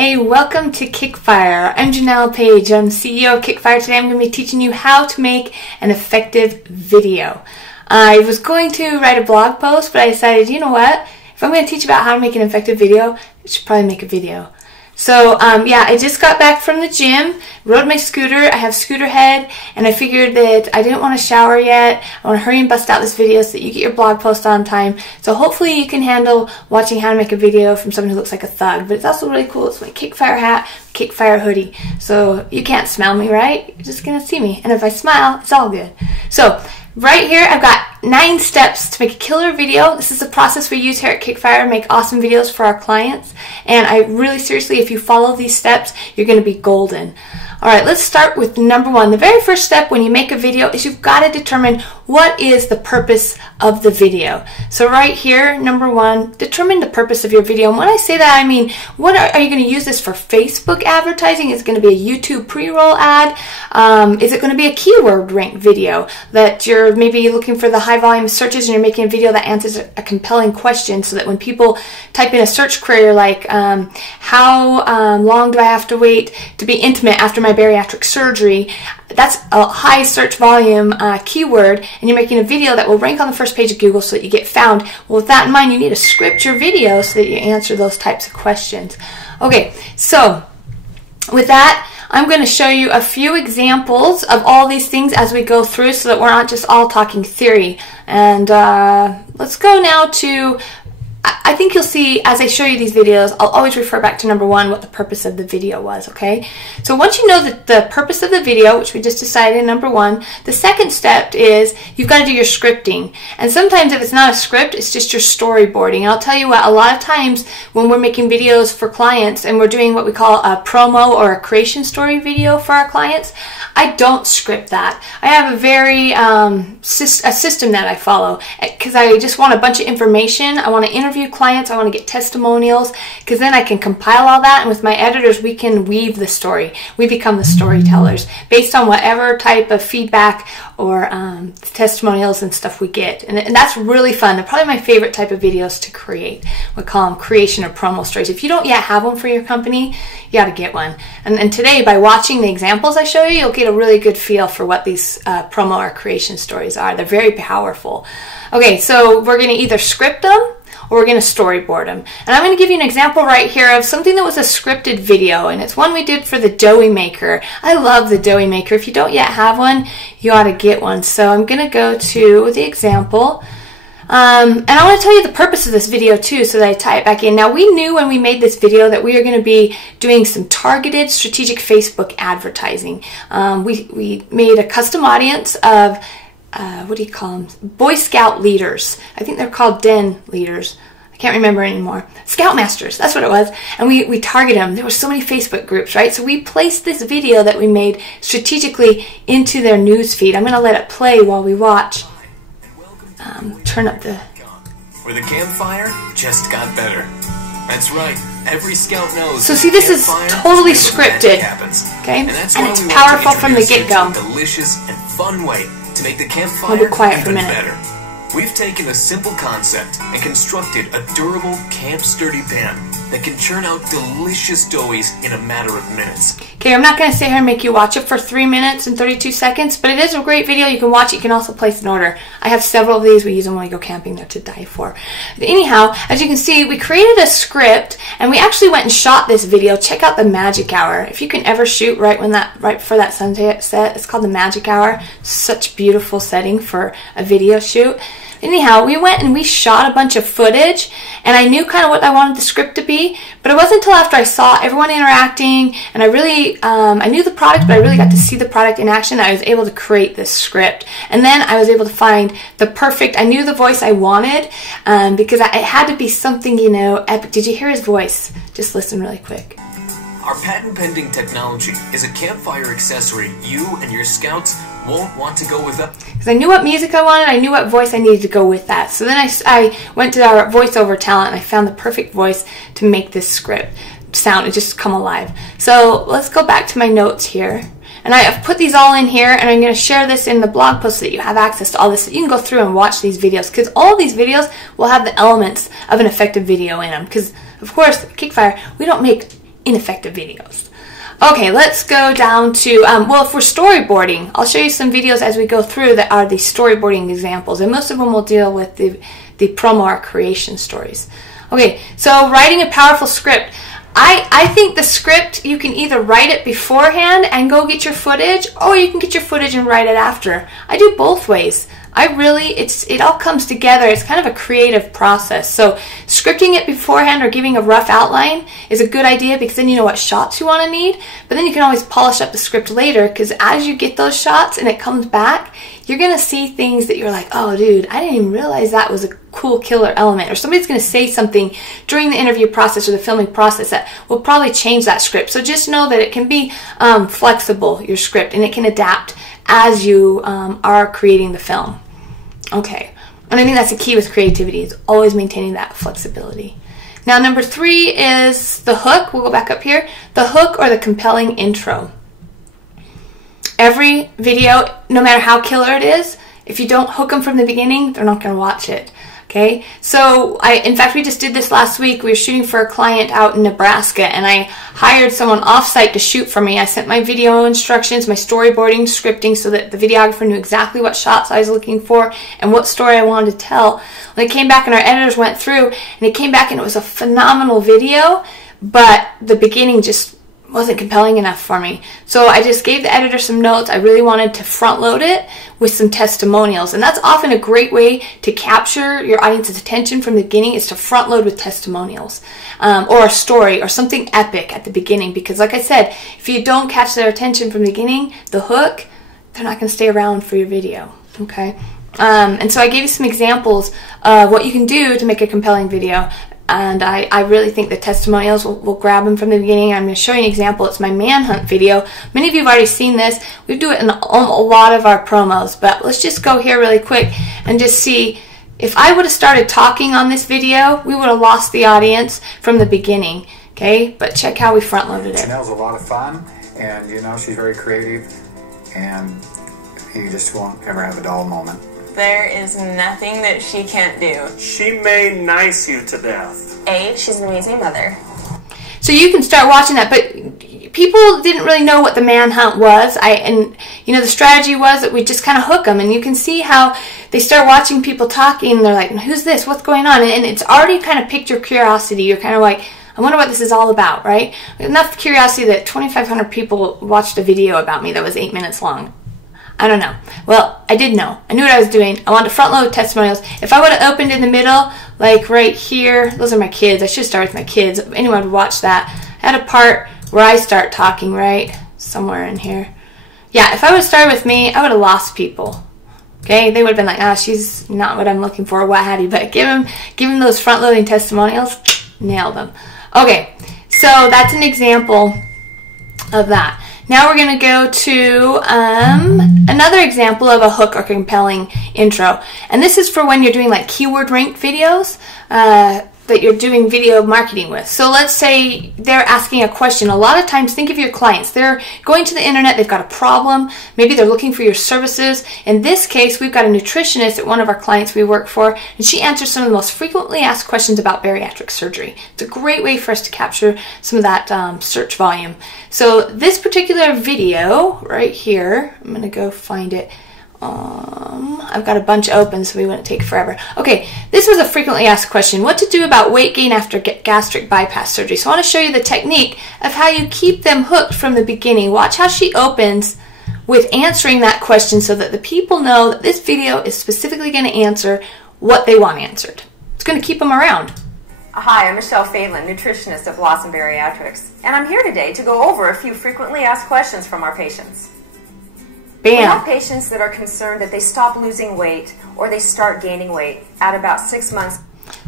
Hey, welcome to KickFire. I'm Janelle Page. I'm CEO of KickFire. Today I'm going to be teaching you how to make an effective video. I was going to write a blog post, but I decided, you know what? If I'm going to teach about how to make an effective video, I should probably make a video. So, yeah, I just got back from the gym, rode my scooter. I have scooter head, and I figured that I didn't want to shower yet. I want to hurry and bust out this video so that you get your blog post on time. So hopefully you can handle watching how to make a video from someone who looks like a thug. But it's also really cool. It's my KickFire hat, KickFire hoodie. So you can't smell me, right? You're just going to see me. And if I smile, it's all good. So right here, I've got 9 steps to make a killer video. This is the process we use here at KickFire to make awesome videos for our clients. And I really seriously, if you follow these steps, you're going to be golden. All right, let's start with number 1. The very first step when you make a video is you've got to determine what is the purpose of the video. So right here, number 1, determine the purpose of your video. And when I say that, I mean, what are you going to use this for? Facebook advertising? Is it going to be a YouTube pre-roll ad? Is it going to be a keyword ranked video that you're maybe looking for the high volume searches and you're making a video that answers a compelling question so that when people type in a search query like, how long do I have to wait to be intimate after my bariatric surgery? That's a high search volume keyword, and you're making a video that will rank on the first page of Google so that you get found. Well, with that in mind, you need to script your video so that you answer those types of questions. Okay, so with that, I'm going to show you a few examples of all these things as we go through so that we're not just all talking theory. And let's go now to, I think you'll see as I show you these videos, I'll always refer back to number 1, what the purpose of the video was, okay? So once you know the purpose of the video, which we just decided in number 1, the second step is you've got to do your scripting. And sometimes if it's not a script, it's just your storyboarding. And I'll tell you what, a lot of times when we're making videos for clients and we're doing what we call a promo or a creation story video for our clients, I don't script that. I have a very a system that I follow because I just want a bunch of information. I want to interview clients. I want to get testimonials because then I can compile all that, and with my editors we can weave the story. We become the storytellers based on whatever type of feedback or testimonials and stuff we get, and that's really fun. They're probably my favorite type of videos to create. We call them creation or promo stories. If you don't yet have one for your company, you got to get one. And today, by watching the examples I show you, you'll get a really good feel for what these promo or creation stories are. They're very powerful. Okay, so we're going to either script them or we're going to storyboard them. And I'm going to give you an example right here of something that was a scripted video, and it's one we did for the doughy maker. I love the doughy maker. If you don't yet have one, you ought to get one. So I'm going to go to the example. And I want to tell you the purpose of this video too so that I tie it back in. Now, we knew when we made this video that we are going to be doing some targeted strategic Facebook advertising. We made a custom audience of what do you call them? Boy Scout leaders. I think they're called den leaders. I can't remember anymore. Scoutmasters, that's what it was. And we targeted them. There were so many Facebook groups, right? So we placed this video that we made strategically into their news feed. I'm going to let it play while we watch. Turn up the... Where the campfire just got better. That's right. Every scout knows. So see, this is totally scripted. Okay? And it's powerful from the get-go. Delicious and fun way to make the campfire I'll be quiet for a even minute. better. We've taken a simple concept and constructed a durable camp sturdy pan that can churn out delicious doughies in a matter of minutes. Okay, I'm not going to sit here and make you watch it for 3 minutes and 32 seconds, but it is a great video. You can watch it. You can also place an order. I have several of these. We use them when we go camping. They're to die for. But anyhow, as you can see, we created a script, and we actually went and shot this video. Check out the magic hour. If you can ever shoot right before that sunset set, it's called the magic hour. Such beautiful setting for a video shoot. Anyhow, we went and we shot a bunch of footage, and I knew kind of what I wanted the script to be, but it wasn't until after I saw everyone interacting, and I really, I knew the product, but I really got to see the product in action, that I was able to create this script. And then I was able to find the perfect, I knew the voice I wanted, because it had to be something, you know, epic. Did you hear his voice? Just listen really quick. Our patent-pending technology is a campfire accessory you and your scouts won't want to go without. Because I knew what music I wanted, I knew what voice I needed to go with that. So then I went to our voiceover talent and I found the perfect voice to make this script sound and just come alive. So let's go back to my notes here. And I've put these all in here, and I'm going to share this in the blog post so that you have access to all this. So you can go through and watch these videos, because all these videos will have the elements of an effective video in them. Because, of course, KickFire, we don't make ineffective videos. Okay, let's go down to, well, if we're storyboarding, I'll show you some videos as we go through that are the storyboarding examples, and most of them will deal with the promo or creation stories. Okay, so writing a powerful script. I think the script, you can either write it beforehand and go get your footage, or you can get your footage and write it after. I do both ways. It all comes together. It's kind of a creative process. So scripting it beforehand or giving a rough outline is a good idea, because then you know what shots you want to need. But then you can always polish up the script later, because as you get those shots and it comes back, you're going to see things that you're like, oh dude, I didn't even realize that was a cool killer element. Or somebody's going to say something during the interview process or the filming process that will probably change that script. So just know that it can be flexible, your script, and it can adapt as you are creating the film. Okay, and I think that's the key with creativity, is always maintaining that flexibility. Now, number 3 is the hook. We'll go back up here. The hook or the compelling intro. Every video, no matter how killer it is, if you don't hook them from the beginning, they're not going to watch it. Okay, so in fact, we just did this last week. We were shooting for a client out in Nebraska, and I hired someone off-site to shoot for me. I sent my video instructions, my storyboarding, scripting, so that the videographer knew exactly what shots I was looking for and what story I wanted to tell. When it came back and our editors went through, and it came back and it was a phenomenal video, but the beginning just wasn't compelling enough for me. So I just gave the editor some notes. I really wanted to front load it with some testimonials, and that's often a great way to capture your audience's attention from the beginning, is to front load with testimonials or a story or something epic at the beginning, because like I said, if you don't catch their attention from the beginning, the hook, they're not going to stay around for your video. Okay, and so I gave you some examples of what you can do to make a compelling video. And I really think the testimonials will grab them from the beginning. I'm going to show you an example. It's my manhunt video. Many of you have already seen this. We do it in a lot of our promos, but let's just go here really quick and just see. If I would have started talking on this video, we would have lost the audience from the beginning. Okay, but check how we front loaded it. Janelle's a lot of fun, and you know, she's very creative, and you just won't ever have a dull moment. There is nothing that she can't do. She may nice you to death. She's an amazing mother. So you can start watching that, but people didn't really know what the manhunt was. And you know, the strategy was that we just kind of hook them, and you can see how they start watching people talking, and they're like, who's this? What's going on? And it's already kind of piqued your curiosity. You're kind of like, I wonder what this is all about, right? Enough curiosity that 2,500 people watched a video about me that was 8 minutes long. I don't know. Well, I did know. I knew what I was doing. I wanted to front load testimonials. If I would have opened in the middle, like right here, those are my kids. I should start with my kids. Anyone would watch that. I had a part where I start talking, right? Somewhere in here. Yeah, if I would have started with me, I would have lost people. Okay? They would have been like, she's not what I'm looking for, what have you. But give them those front loading testimonials. Nailed them. Okay, so that's an example of that. Now we're going to go to another example of a hook or compelling intro. And this is for when you're doing like keyword ranked videos that you're doing video marketing with. So let's say they're asking a question. A lot of times, think of your clients. They're going to the internet, they've got a problem, maybe they're looking for your services. In this case, we've got a nutritionist at one of our clients we work for, and she answers some of the most frequently asked questions about bariatric surgery. It's a great way for us to capture some of that search volume. So this particular video right here, I'm going to go find it. I've got a bunch open, so we wouldn't take forever. Okay, this was a frequently asked question. What to do about weight gain after gastric bypass surgery? So I want to show you the technique of how you keep them hooked from the beginning. Watch how she opens with answering that question so that the people know that this video is specifically going to answer what they want answered. It's going to keep them around. Hi, I'm Michelle Phelan, nutritionist at Blossom Bariatrics, and I'm here today to go over a few frequently asked questions from our patients. Bam. We have patients that are concerned that they stop losing weight or they start gaining weight at about 6 months.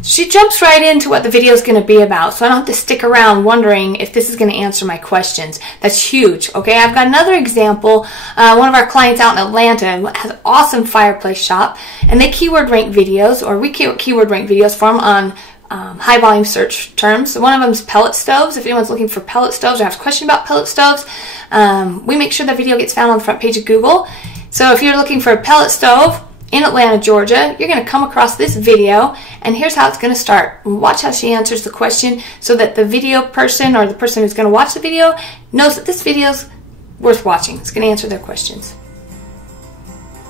She jumps right into what the video is going to be about, so I don't have to stick around wondering if this is going to answer my questions. That's huge. Okay, I've got another example. One of our clients out in Atlanta has an awesome fireplace shop, and they keyword rank videos, or we keyword rank videos for them on high volume search terms. So one of them is pellet stoves. If anyone's looking for pellet stoves or has a question about pellet stoves, we make sure the video gets found on the front page of Google. So if you're looking for a pellet stove, in Atlanta, Georgia, you're going to come across this video, and here's how it's going to start. Watch how she answers the question so that the video person or the person who's going to watch the video knows that this video's worth watching. It's going to answer their questions.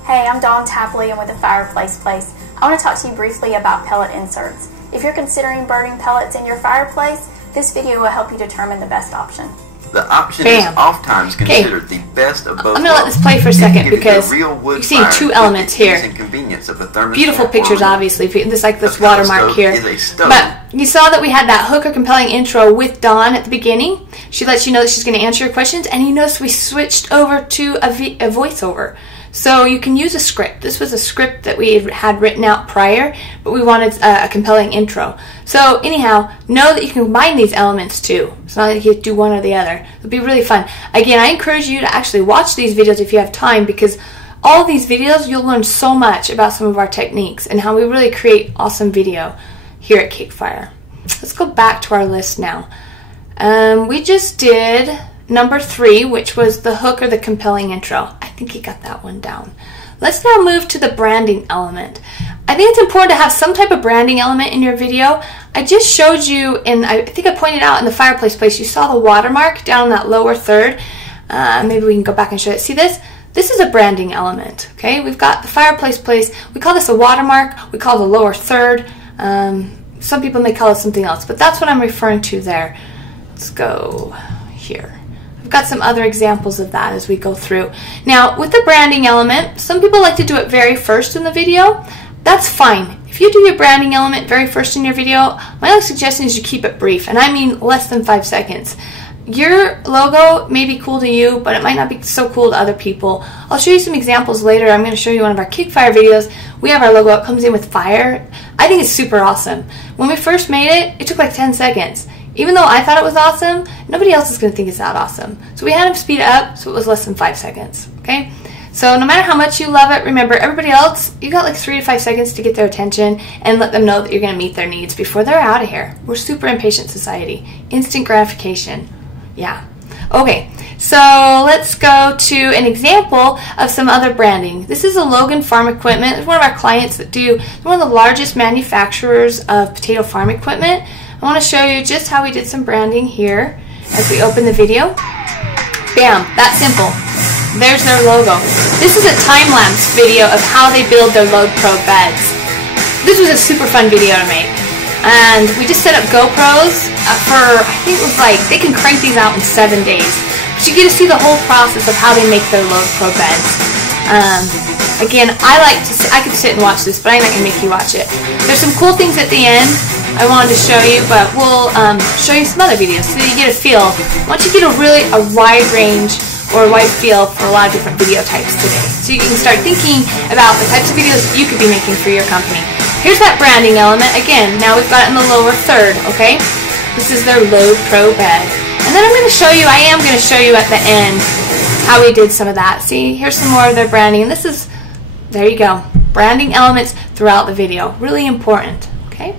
Hey, I'm Dawn Tapley. I'm with the Fireplace Place. I want to talk to you briefly about pellet inserts. If you're considering burning pellets in your fireplace, this video will help you determine the best option. The option is oftentimes considered the best of both. I'm going to let this play for a second because you see two elements here. Beautiful pictures, obviously. This like this watermark here. But you saw that we had that hook or compelling intro with Dawn at the beginning. She lets you know that she's going to answer your questions, and you notice we switched over to a voiceover. So you can use a script. This was a script that we had written out prior, but we wanted a compelling intro. So anyhow, know that you can combine these elements too. It's not like you do one or the other. It'll be really fun. Again, I encourage you to actually watch these videos if you have time, because all these videos, you'll learn so much about some of our techniques and how we really create awesome video here at KickFire. Let's go back to our list now. We just did number 3, which was the hook or the compelling intro. I think you got that one down. Let's now move to the branding element. I think it's important to have some type of branding element in your video. I just showed you, and I think I pointed out in the Fireplace Place, you saw the watermark down in that lower third. Maybe we can go back and show it. See this? This is a branding element. Okay, we've got the Fireplace Place. We call this a watermark. We call it the lower third. Some people may call it something else, but that's what I'm referring to there. Let's go here. Got some other examples of that as we go through. Now, with the branding element, some people like to do it very first in the video. That's fine. If you do your branding element very first in your video, my only suggestion is you keep it brief, and I mean less than 5 seconds. Your logo may be cool to you, but it might not be so cool to other people. I'll show you some examples later. I'm going to show you one of our KickFire videos. We have our logo. It comes in with fire. I think it's super awesome. When we first made it, it took like 10 seconds. Even though I thought it was awesome, nobody else is going to think it's that awesome. So we had them speed it up so it was less than 5 seconds. Okay? So no matter how much you love it, remember everybody else, you got like 3 to 5 seconds to get their attention and let them know that you're going to meet their needs before they're out of here. We're super impatient society. Instant gratification. Yeah. Okay, so let's go to an example of some other branding. This is a Logan Farm Equipment. It's one of our clients that do, one of the largest manufacturers of potato farm equipment. I want to show you just how we did some branding here as we open the video. Bam, that simple. There's their logo. This is a time-lapse video of how they build their Load Pro beds. This was a super fun video to make. And we just set up GoPros for, I think it was like, they can crank these out in 7 days. But you get to see the whole process of how they make their Load Pro beds. Again, I could sit and watch this, but I'm not going to make you watch it. There's some cool things at the end I wanted to show you, but we'll show you some other videos so you get a feel. Once you get a wide range or a wide feel for a lot of different video types today, so you can start thinking about the types of videos you could be making for your company. Here's that branding element. Again, now we've got it in the lower third, okay? This is their Load Pro bed. And then I am going to show you at the end how we did some of that. See, here's some more of their branding. And this is, there you go, branding elements throughout the video. Really important, okay?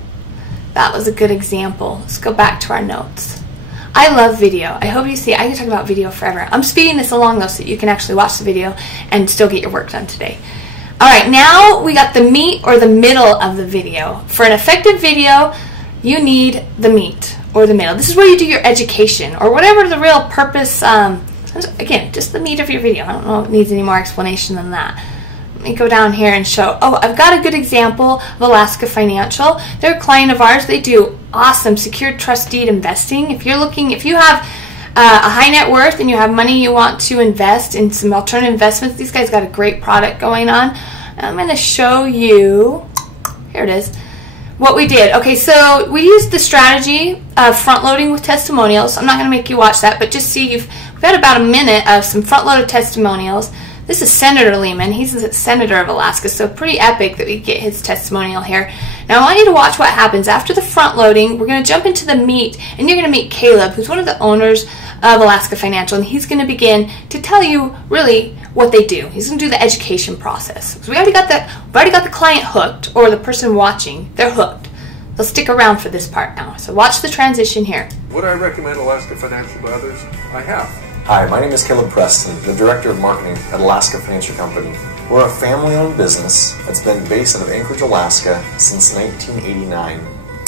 That was a good example. Let's go back to our notes. I love video. I hope you see, I can talk about video forever. I'm speeding this along though so that you can actually watch the video and still get your work done today. Alright, now we got the meat or the middle of the video. For an effective video, you need the meat or the middle. This is where you do your education or whatever the real purpose, again, just the meat of your video. I don't know if it needs any more explanation than that. Let me go down here and show. Oh, I've got a good example of Alaska Financial. They're a client of ours. They do awesome secured trust deed investing. If you have a high net worth and you have money you want to invest in some alternative investments, these guys got a great product going on. I'm going to show you, here it is, what we did. Okay, so we used the strategy of front loading with testimonials. I'm not going to make you watch that, but just see we've got about a minute of some front loaded testimonials. This is Senator Lehman. He's the Senator of Alaska, so pretty epic that we get his testimonial here. Now I want you to watch what happens. After the front loading, we're going to jump into the meat, and you're going to meet Caleb, who's one of the owners of Alaska Financial, and he's going to begin to tell you really what they do. He's going to do the education process. So we've already got the client hooked, or the person watching, they're hooked. They'll stick around for this part now. So watch the transition here. Would I recommend Alaska Financial to others? I have. Hi, my name is Caleb Preston, the Director of Marketing at Alaska Financial Company. We're a family-owned business that's been based out of Anchorage, Alaska since 1989.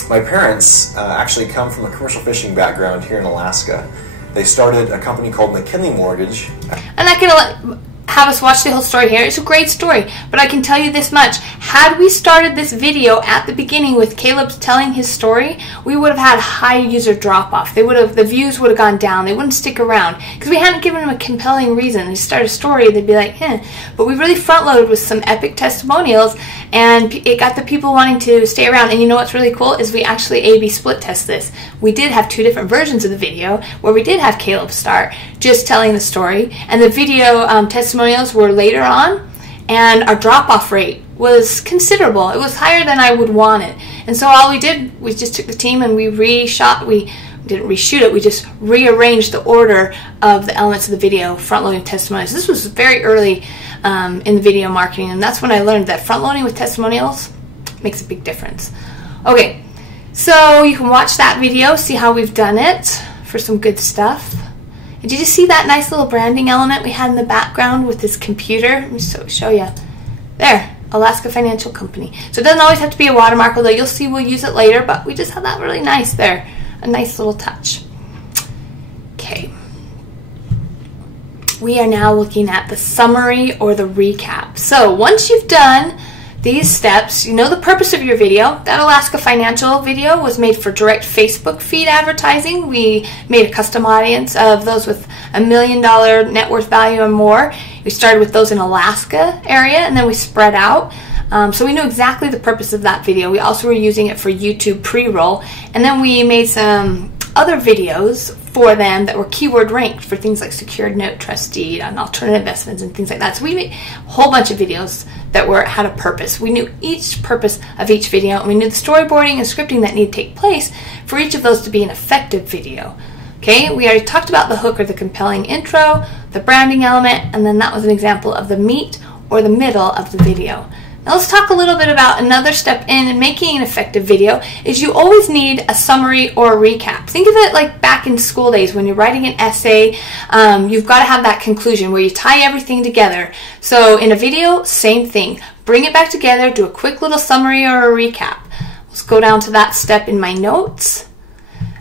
My parents actually come from a commercial fishing background here in Alaska. They started a company called McKinley Mortgage. I'm not going to have us watch the whole story here. It's a great story, but I can tell you this much. Had we started this video at the beginning with Caleb telling his story, we would have had high user drop-off. The views would have gone down. They wouldn't stick around because we hadn't given them a compelling reason. They start a story, they'd be like, eh. But we really front-loaded with some epic testimonials, and it got the people wanting to stay around. And you know what's really cool is we actually A/B split test this. We did have 2 different versions of the video where we did have Caleb start just telling the story, and the video testimonials were later on, and our drop-off rate was considerable. It was higher than I would want it. And so all we did was just took the team and we reshot. We didn't reshoot it. We just rearranged the order of the elements of the video, front-loading testimonials. This was very early in the video marketing, and that's when I learned that front-loading with testimonials makes a big difference. Okay, so you can watch that video, see how we've done it for some good stuff. And did you see that nice little branding element we had in the background with this computer? Let me show you. There, Alaska Financial Company. So it doesn't always have to be a watermark, although you'll see we'll use it later, but we just have that really nice there. A nice little touch. Okay. We are now looking at the summary or the recap. So once you've done these steps, you know the purpose of your video. That Alaska Financial video was made for direct Facebook feed advertising. We made a custom audience of those with $1 million net worth value or more. We started with those in Alaska area, and then we spread out. So we knew exactly the purpose of that video. We also were using it for YouTube pre-roll, and then we made some other videos for them that were keyword ranked for things like secured note trust deed and alternative investments and things like that. So we made a whole bunch of videos that had a purpose. We knew each purpose of each video, and we knew the storyboarding and scripting that needed to take place for each of those to be an effective video. Okay, we already talked about the hook or the compelling intro, the branding element, and then that was an example of the meat or the middle of the video. Now let's talk a little bit about another step in making an effective video is you always need a summary or a recap. Think of it like back in school days when you're writing an essay, you've got to have that conclusion where you tie everything together. So in a video, same thing. Bring it back together, do a quick little summary or a recap. Let's go down to that step in my notes.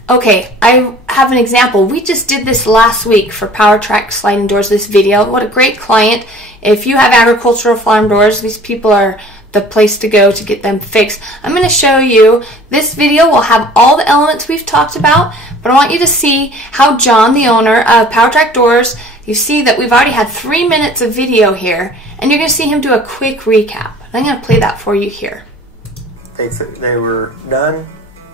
Okay, I have an example. We just did this last week for PowerTrack sliding doors, this video. What a great client. If you have agricultural farm doors, these people are the place to go to get them fixed. I'm going to show you, this video will have all the elements we've talked about, but I want you to see how John, the owner of PowerTrack Doors, you see that we've already had 3 minutes of video here, and you're going to see him do a quick recap. I'm going to play that for you here. They were done,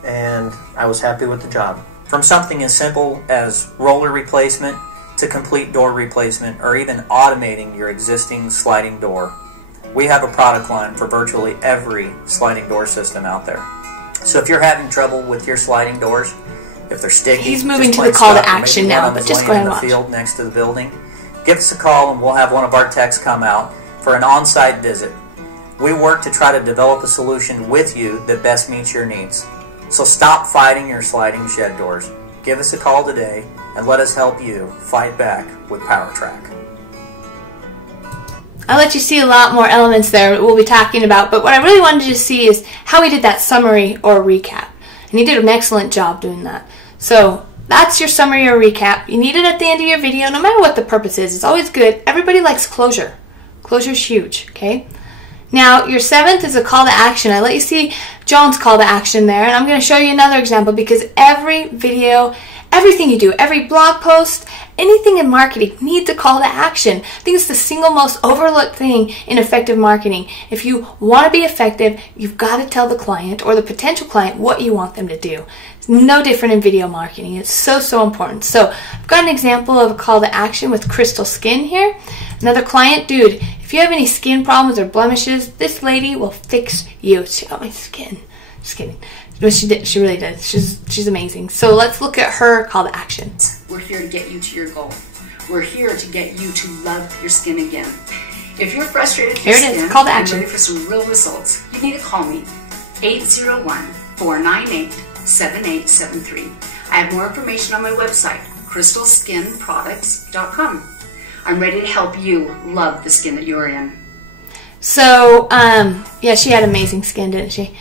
and I was happy with the job. From something as simple as roller replacement to complete door replacement or even automating your existing sliding door, we have a product line for virtually every sliding door system out there. So if you're having trouble with your sliding doors, if they're sticky, he's moving to the call to action now, but just go ahead and watch. In the field next to the building, give us a call and we'll have one of our techs come out for an on-site visit. We work to try to develop a solution with you that best meets your needs. So stop fighting your sliding shed doors. Give us a call today and let us help you fight back with PowerTrack. I'll let you see a lot more elements there that we'll be talking about, but what I really wanted you to see is how we did that summary or recap. And he did an excellent job doing that. So that's your summary or recap. You need it at the end of your video, no matter what the purpose is. It's always good. Everybody likes closure. Closure's huge, okay? Now, your 7th is a call to action. I let you see John's call to action there, and I'm going to show you another example because every video, everything you do, every blog post, anything in marketing needs a call to action. I think it's the single most overlooked thing in effective marketing. If you want to be effective, you've got to tell the client or the potential client what you want them to do. It's no different in video marketing. It's so, so important. So I've got an example of a call to action with Crystal Skin here. Another client, dude, if you have any skin problems or blemishes, this lady will fix you. She got my skin. Just kidding. But she did. She really did. She's amazing. So let's look at her call to action. We're here to get you to your goal. We're here to get you to love your skin again. If you're frustrated with your skin call to action. and ready for some real results, you need to call me, 801-498-7873. I have more information on my website, crystalskinproducts.com. I'm ready to help you love the skin that you're in. So, yeah, she had amazing skin, didn't she?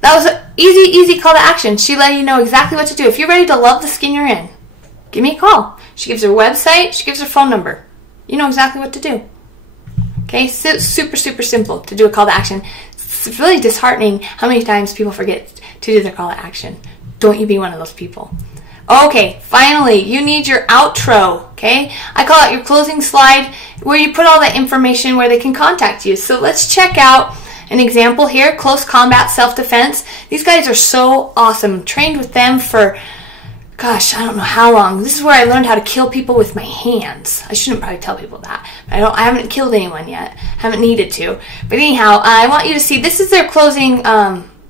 That was an easy call to action. She let you know exactly what to do. If you're ready to love the skin you're in, give me a call. She gives her website. She gives her phone number. You know exactly what to do. Okay, so super simple to do a call to action. It's really disheartening how many times people forget to do their call to action. Don't you be one of those people. Okay, finally, you need your outro, okay? I call it your closing slide where you put all that information where they can contact you. So let's check out an example here, close combat self-defense. These guys are so awesome. Trained with them for, gosh, I don't know how long. This is where I learned how to kill people with my hands. I shouldn't probably tell people that. I haven't killed anyone yet. Haven't needed to. But anyhow, I want you to see, this is their closing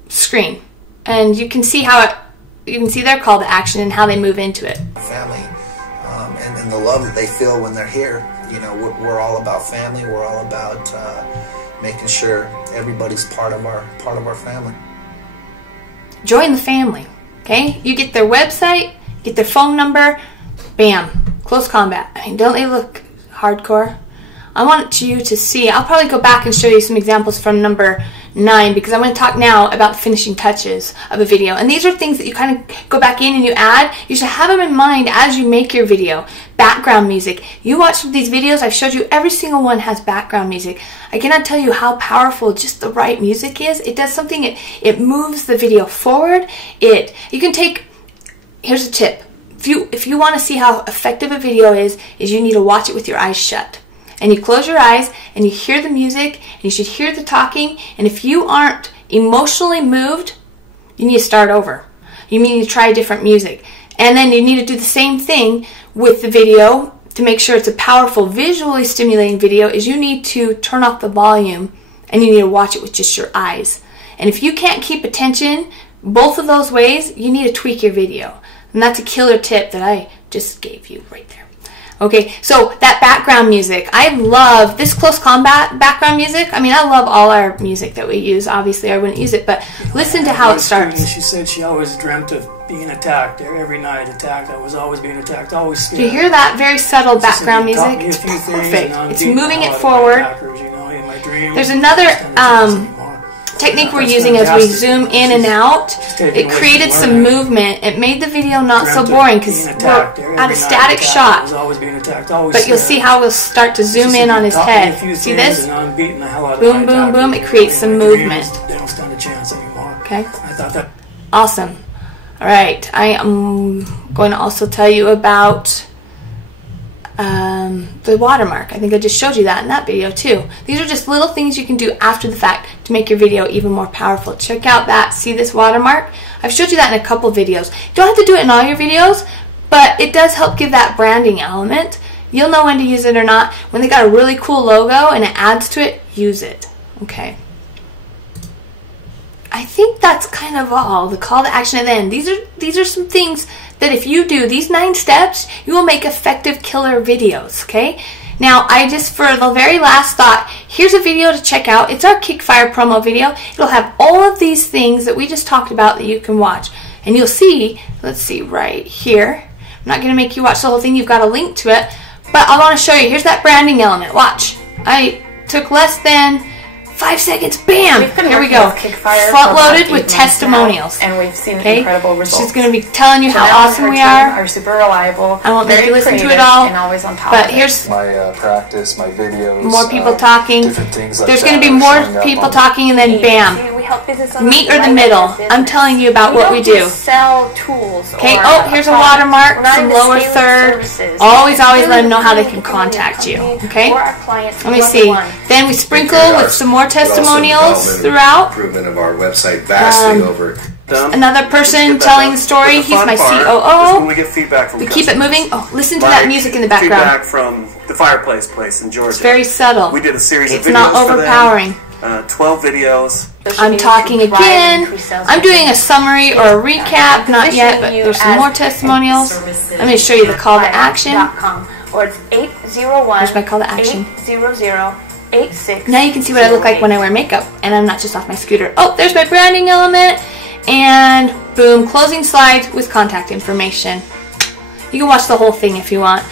screen. And you can see how you can see their call to action and how they move into it. Family, and the love that they feel when they're here. You know, we're all about family. We're all about making sure everybody's part of our family. Join the family. Okay, you get their website, get their phone number, bam, close combat. I mean, don't they look hardcore? I want you to see. I'll probably go back and show you some examples from number 9 because I'm going to talk now about the finishing touches of a video. And these are things that you kind of go back in and you add. You should have them in mind as you make your video. Background music. You watch these videos, I've showed you every single one has background music. I cannot tell you how powerful just the right music is. It does something, it moves the video forward. You can take, here's a tip. If you want to see how effective a video is you need to watch it with your eyes shut. And you close your eyes and you hear the music and you should hear the talking, and if you aren't emotionally moved, you need to start over. You need to try different music. And then you need to do the same thing with the video to make sure it's a powerful, visually stimulating video. Is you need to turn off the volume and you need to watch it with just your eyes. And if you can't keep attention both of those ways, you need to tweak your video. And that's a killer tip that I just gave you right there. Okay, so that background music, I love this close combat background music. I mean, I love all our music that we use. Obviously, I wouldn't use it, but listen to how it starts. She said she always dreamt of being attacked. Every night attacked. I was always being attacked, always scared. Do you hear that very subtle background music? It's perfect. It's moving it forward. There's another technique we're using as we zoom in and out. It created some movement. It made the video not so boring because we're at a static shot. But you'll see how we'll start to zoom in on his head. See this? Boom, boom, boom. It creates some movement. Okay? Awesome. Alright, I am going to also tell you about the watermark. I think I just showed you that in that video too. These are just little things you can do after the fact to make your video even more powerful. Check out that. See this watermark? I've showed you that in a couple videos. You don't have to do it in all your videos, but it does help give that branding element. You'll know when to use it or not. When they got a really cool logo and it adds to it, use it. Okay. I think that's kind of all. The call to action at the end. These are some things that if you do these 9 steps, you will make effective killer videos, okay? Now, for the very last thought, here's a video to check out. It's our KickFire promo video. It'll have all of these things that we just talked about that you can watch. And you'll see, let's see, right here. I'm not going to make you watch the whole thing. You've got a link to it. But I want to show you. Here's that branding element. Watch. I took less than 5 seconds, bam! Here we go. Front-loaded with testimonials. And we've seen incredible results. She's going to be telling you how awesome we are. Super reliable. I won't make you listen to it all. And always on top but here's my practice, my videos. More people talking. Different things like There's going to be more people talking, and then bam. Meet or the middle. I'm telling you about what we do. Sell tools. Okay. Oh, here's a watermark. Some lower third. Always let them know how they can contact you. Okay. Let me see. Then we sprinkle with some more testimonials throughout. Improvement of our website vastly over. Another person telling the story. He's my COO. We get feedback from keep it moving. Oh, listen to that music in the background. Feedback from the fireplace place in Georgia. It's very subtle. We did a series of videos. It's not overpowering. 12 videos. I'm talking again. I'm doing a summary or a recap. Not yet, but there's some more testimonials. Let me show you the call to action. Or it's 801. Here's my call to action. 800-86. Now you can see what I look like when I wear makeup, and I'm not just off my scooter. Oh, there's my branding element, and boom, closing slide with contact information. You can watch the whole thing if you want.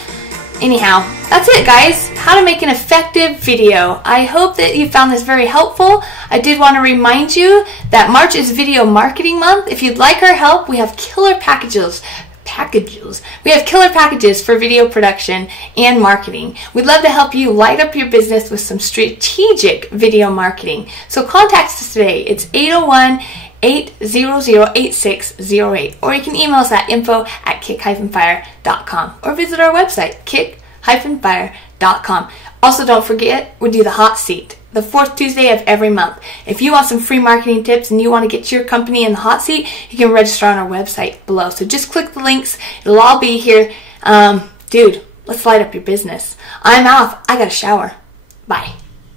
Anyhow, that's it, guys. How to make an effective video. I hope that you found this very helpful. I did want to remind you that March is Video Marketing Month. If you'd like our help, we have killer packages. We have killer packages for video production and marketing. We'd love to help you light up your business with some strategic video marketing. So contact us today. It's 801-800-8608. Or you can email us at info@kick-fire.com or visit our website, kick-fire.com. Also, don't forget, we do the hot seat the 4th Tuesday of every month. If you want some free marketing tips and you want to get your company in the hot seat, you can register on our website below. So just click the links. It'll all be here. Dude, let's light up your business. I'm off. I got a shower. Bye.